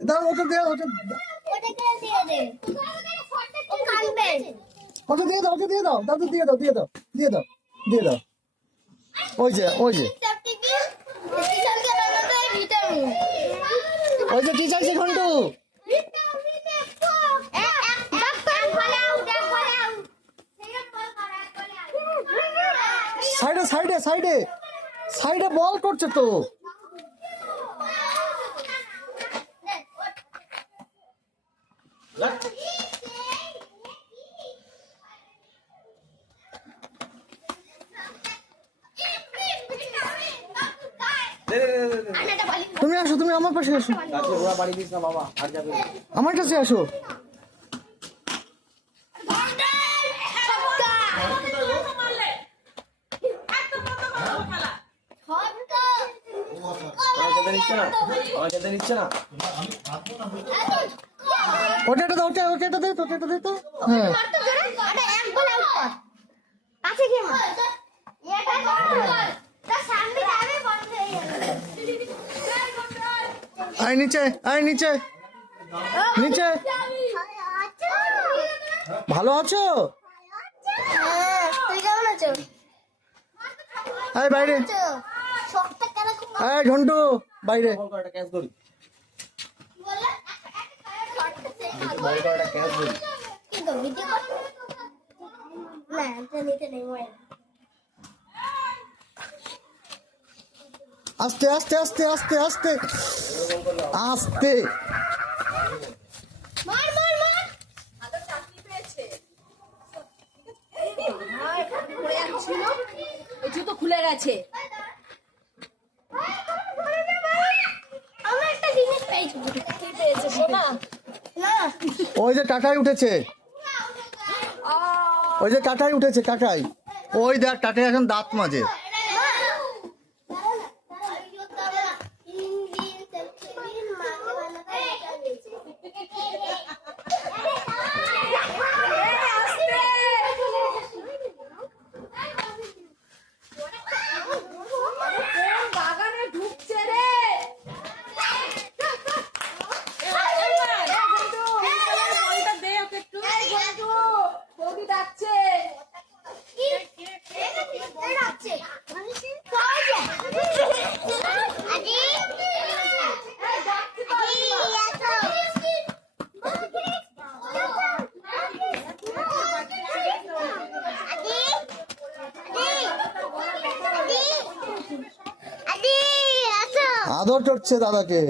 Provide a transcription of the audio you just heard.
দাও ওটা দে ওটা ওটা দিয়ে দাও ওটা দিয়ে দাও দাদু দিয়ে দাও দিয়ে দাও দিয়ে দাও দিয়ে দাও ওই যে ওই যে ওই যে টিচার সে ঘন্টু সাইডে সাইডে সাইডে সাইডে বল করছে তো তুমি আসো তুমি আমার পাশে আসো আমার কাছে আসো ওটা দাও ওটা ওটা দে তো ওটা দে তো হ্যাঁ আয় নিচে আয় নিচে নিচে ভালো আছো আয় বাইরে আয় ঝন্টু বাইরে আস্তে আস্তে আস্তে আস্তে আস্তে আস্তে জুতো খুলে গেছে ওই যে টাটাই উঠেছে ওই যে টাটাই উঠেছে টাটাই ওই দেখ টাটাই এখন দাঁত মাঝে আদর করছে দাদাকে